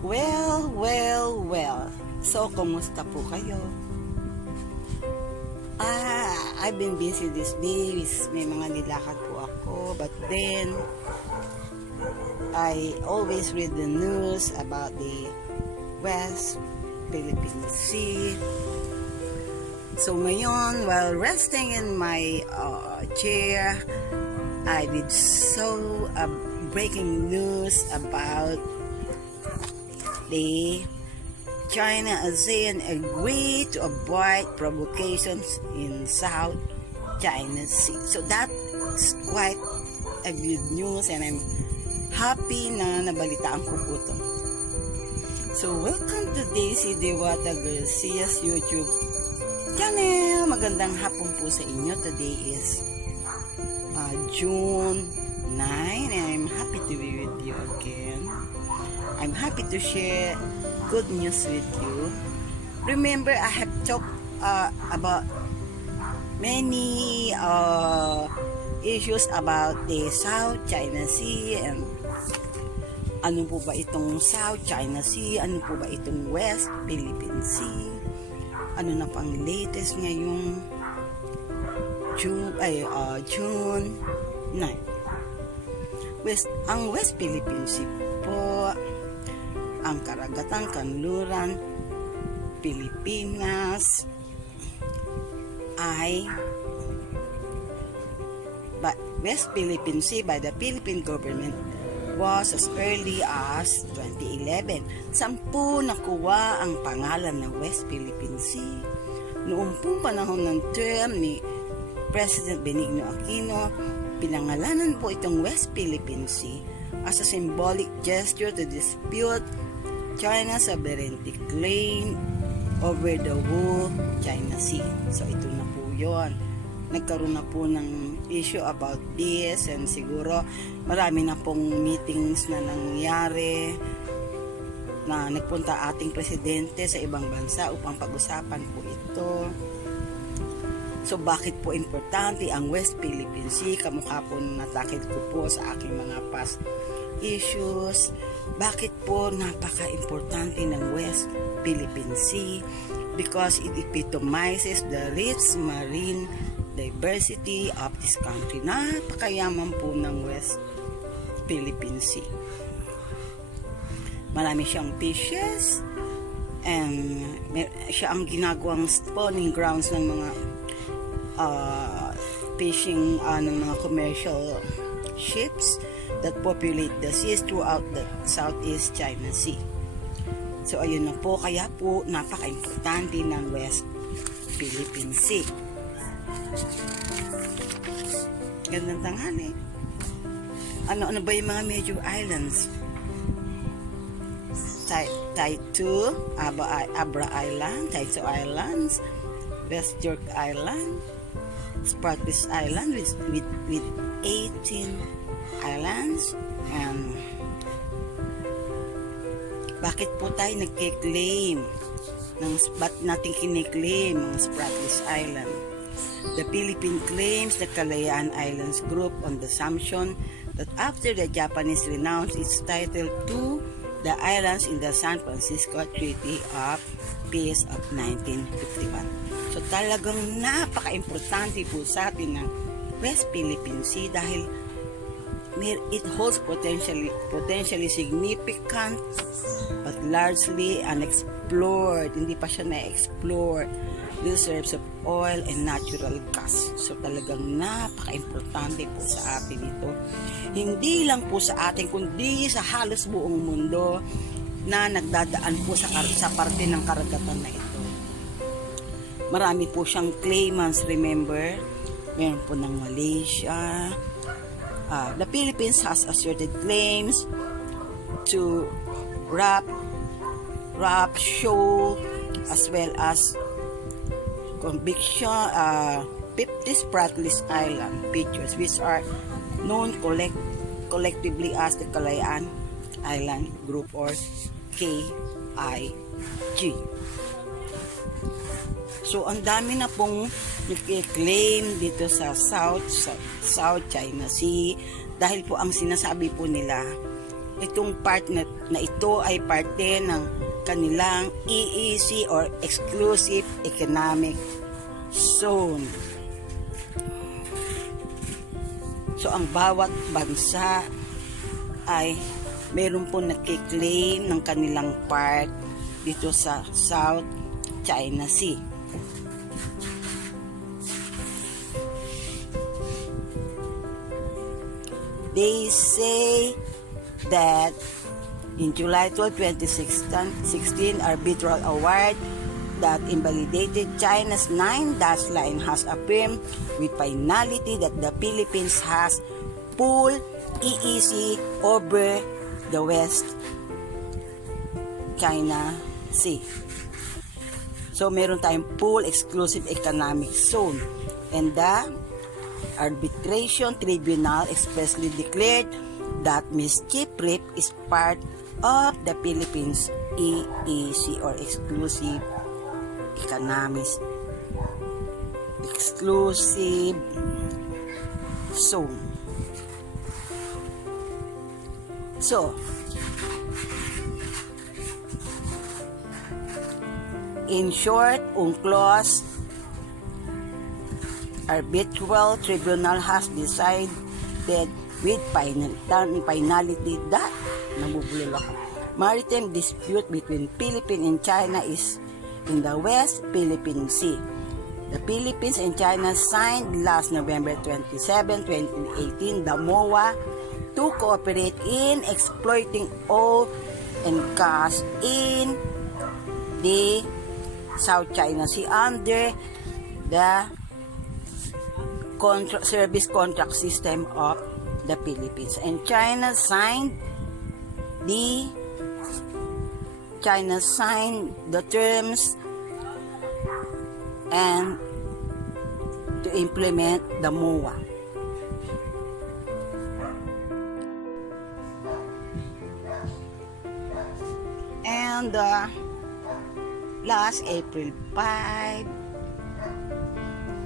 Well. So, kumusta po kayo? I've been busy this day. May mga nilakad po ako. But then, I always read the news about the West Philippine Sea. So, ngayon, while resting in my chair, I did breaking news about the China Asean agree to avoid provocations in South China Sea. So that's quite a good news, and I'm happy na nabalitaan ko po ito. So welcome to Diwata Garcia's YouTube channel. Magandang hapon po sa inyo. Today is June 9, and I'm happy to be with you again. I'm happy to share good news with you. Remember, I have talked about many issues about the South China Sea, and ano po ba itong South China Sea, ano po ba itong West Philippine Sea, ano na pang latest ngayong June 9. Ang West Philippine Sea po, ang karagatan kanluran Pilipinas ay West Philippine Sea by the Philippine government was as early as 2011. Sampu nakuha ang pangalan ng West Philippine Sea noong pong panahon ng term ni President Benigno Aquino. Pinangalanan po itong West Philippine Sea as a symbolic gesture to dispute China's sovereignty claim over the whole China Sea. So ito na po yun. Nagkaroon na po ng issue about this, and siguro marami na pong meetings na nangyari na nagpunta ating presidente sa ibang bansa upang pag-usapan po ito. So bakit po importante ang West Philippine Sea? Kamukha po natakid ko po sa aking mga past issues. Bakit po napaka-importante ng West Philippine Sea? Because it epitomizes the rich marine diversity of this country. Napakayaman po ng West Philippine Sea. Marami siyang fishes, and siya ang ginagawang spawning grounds ng mga fishing ng mga commercial ships that populate the seas throughout the Southeast China Sea. So ayun na po, kaya po napaka-importante ng West Philippine Sea. Gandang tanghali. Ano ba yung mga major islands? Taitu, Abra Island, Taitu Islands, West York Island, Spratleys Island with 18 islands. And bakit po tayo nagke-claim ba't natin kine-claim ang Spratleys Island? The Philippines claims the Kalayaan Islands group on the assumption that after the Japanese renounced its title to the islands in the San Francisco Treaty of Peace of 1951. So talagang napaka-importante po sa atin ng West Philippine Sea dahil it holds potentially significant but largely unexplored. Hindi pa siya na-explore reserves of oil and natural gas. So talagang napaka-importante po sa atin ito. Hindi lang po sa atin, kundi sa halos buong mundo na nagdadaan po sa parte ng karagatan na ito. Marami po siyang claimants, remember? Meron po ng Malaysia. The Philippines has asserted claims to Rap Show as well as conviction 50 Spratleys Island features, which are known collectively as the Kalayaan Island Group or KIG. So ang dami na pong nag-claim dito sa South China Sea dahil po ang sinasabi po nila itong part na ito ay parte ng kanilang EEZ or Exclusive Economic Zone. So ang bawat bansa ay meron po nakiklaim ng kanilang part dito sa South China Sea. They say that in July 12, 2016, arbitral award that invalidated China's 9-dash line has affirmed with finality that the Philippines has full EEZ over the West China Sea. So meron tayong full exclusive economic zone, and the Arbitration Tribunal expressly declared that mischief reef is part of the Philippines EEZ or exclusive economic zone. So, in short, UNCLOS Arbitral Tribunal has decided with finality that maritime dispute between Philippines and China is in the West Philippine Sea. The Philippines and China signed last November 27, 2018 the MOA to cooperate in exploiting oil and gas in the South China Sea under the service contract system of the Philippines. And China signed the terms and to implement the MOA. And last April 5,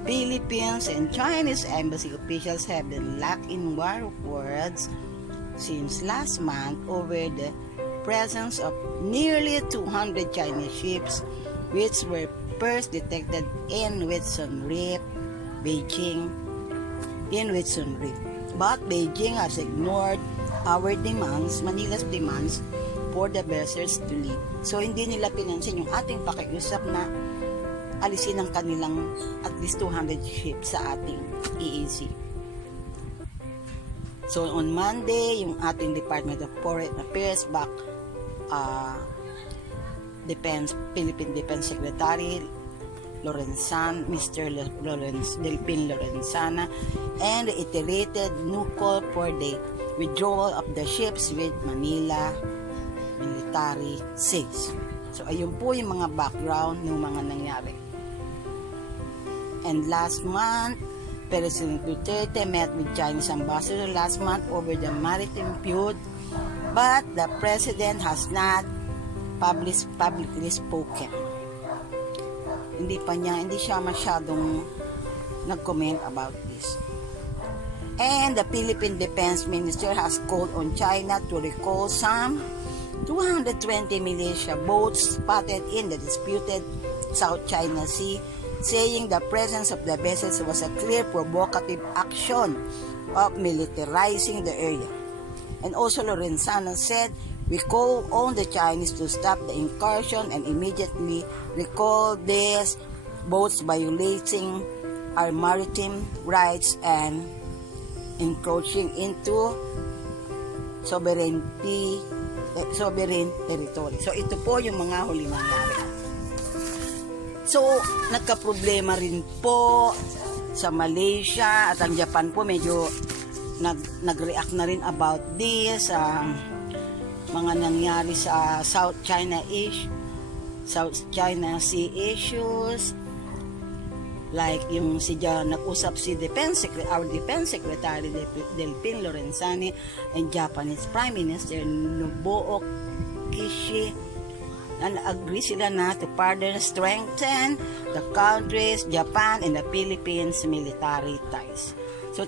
Philippines and Chinese embassy officials have been locked in war words since last month over the presence of nearly 200 Chinese ships which were first detected in Whitsun Reef, Beijing. But Beijing has ignored our demands, Manila's demands for the vessels to leave. So hindi nila pinansin yung ating pakiusap na alisin ang kanilang at least 200 ships sa ating EEZ. So on Monday, yung ating Department of Foreign Affairs Philippine Defense Secretary Mr. Delpin Lorenzana, and reiterated new call for the withdrawal of the ships with Manila military says. So ayun po yung mga background ng mga nangyari. And last month, President Duterte met with Chinese ambassador last month over the maritime feud, but the president has not publicly spoken. Hindi siya masyadong nag-comment about this. And the Philippine Defense Minister has called on China to recall some 220 militia boats spotted in the disputed South China Sea, saying the presence of the vessels was a clear provocative action of militarizing the area. And also Lorenzana said, we call on the Chinese to stop the incursion and immediately recall these boats violating our maritime rights and encroaching into sovereign territory. So ito po yung mga huling nangyari. So, nagka-problema rin po sa Malaysia at ang Japan po medyo nag-react na rin about this, mga nangyari sa South China Sea issues, like yung nag-usap si our Defense Secretary Delpin Lorenzani and Japanese Prime Minister Nobuo Kishi, and agree sila na to further strengthen the countries, Japan and the Philippines military ties. So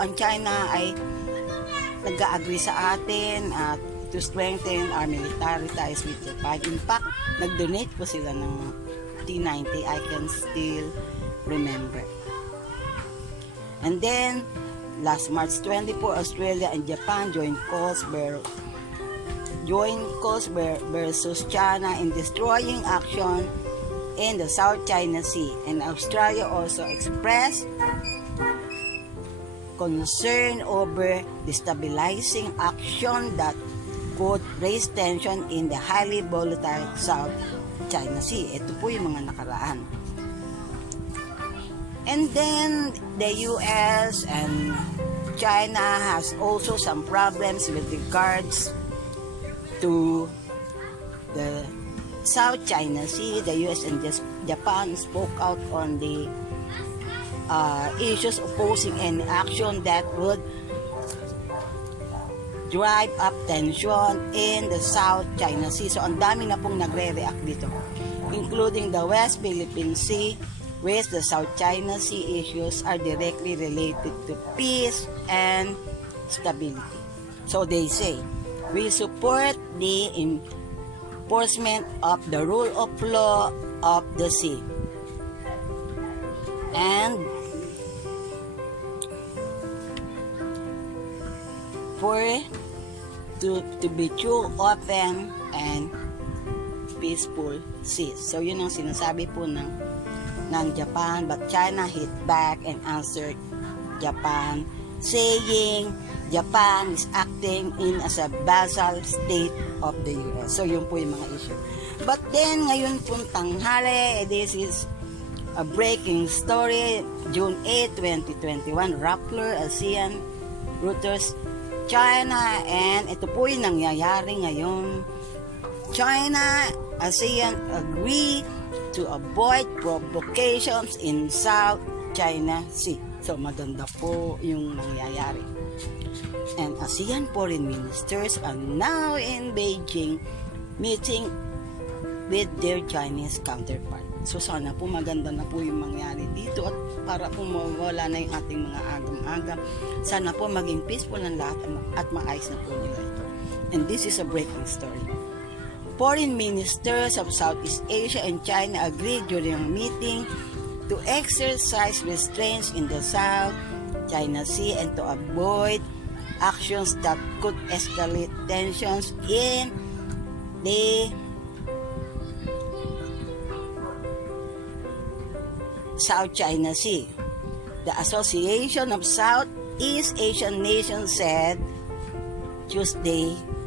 ang China ay nag-agree sa atin at to strengthen our military ties with Japan. In fact, nag-donate po sila ng T-90. I can still remember. And then, last March 24, Australia and Japan joined calls versus China in destroying action in the South China Sea. And Australia also expressed concern over destabilizing action that could raise tension in the highly volatile South China Sea. Ito po yung mga nakaraan. And then the US and China has also some problems with regards to the South China Sea. The US and Japan spoke out on the issues opposing any action that would drive up tension in the South China Sea. So, ang dami na pong nagre-react dito, including the West Philippine Sea, with the South China Sea issues are directly related to peace and stability. So, they say, we support the enforcement of the rule of law of the sea. And for to be true, open, and peaceful seas. So, yun ang sinasabi po ng Japan, but China hit back and answered Japan, saying Japan is acting in as a vassal state of the US. So, yun po yung mga issue. But then, ngayon pong tanghali, this is a breaking story. June 8, 2021, Rappler, Asean, Reuters, China, and ito po yung nangyayari ngayon. China, ASEAN agree to avoid provocations in South China Sea. So, maganda po yung nangyayari. And ASEAN foreign ministers are now in Beijing meeting with their Chinese counterpart. So, sana po maganda na po yung mangyari dito at para po mawala na yung ating mga agam-agam. Sana po maging peaceful ng lahat at maayos na po nila ito. And this is a breaking story. Foreign ministers of Southeast Asia and China agreed during a meeting to exercise restraints in the South China Sea and to avoid actions that could escalate tensions in the South China Sea. The Association of Southeast Asian Nations said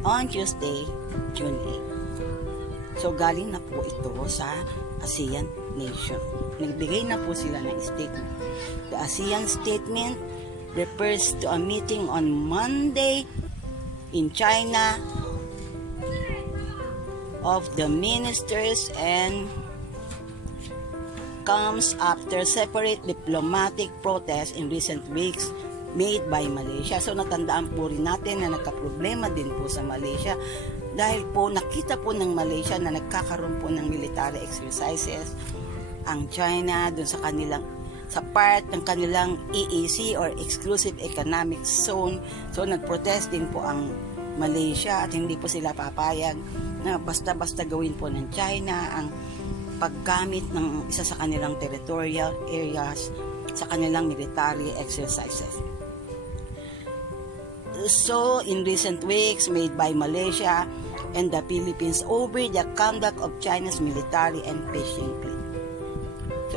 on Tuesday, June 8. So, galing na po ito sa ASEAN nation. Nagbigay na po sila ng statement. The ASEAN statement refers to a meeting on Monday in China of the ministers and comes after separate diplomatic protests in recent weeks made by Malaysia. So, natandaan po rin natin na nagka-problema din po sa Malaysia dahil po nakita po ng Malaysia na nagkakaroon po ng military exercises ang China dun sa kanilang sa part ng kanilang EEZ or Exclusive Economic Zone. So, nag-protest din po ang Malaysia at hindi po sila papayag na basta-basta gawin po ng China ang paggamit ng isa sa kanilang territorial areas sa kanilang military exercises. So, in recent weeks made by Malaysia and the Philippines over the conduct of China's military and fishing fleet.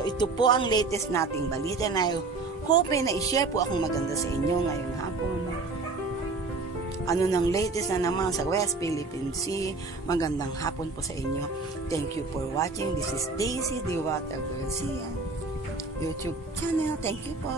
So, ito po ang latest nating balita na hope na i-share po akong maganda sa inyo ngayong hapon. Ano nang latest na naman sa West Philippine Sea. Magandang hapon po sa inyo. Thank you for watching. This is Diwata Garcia YouTube channel. Thank you po.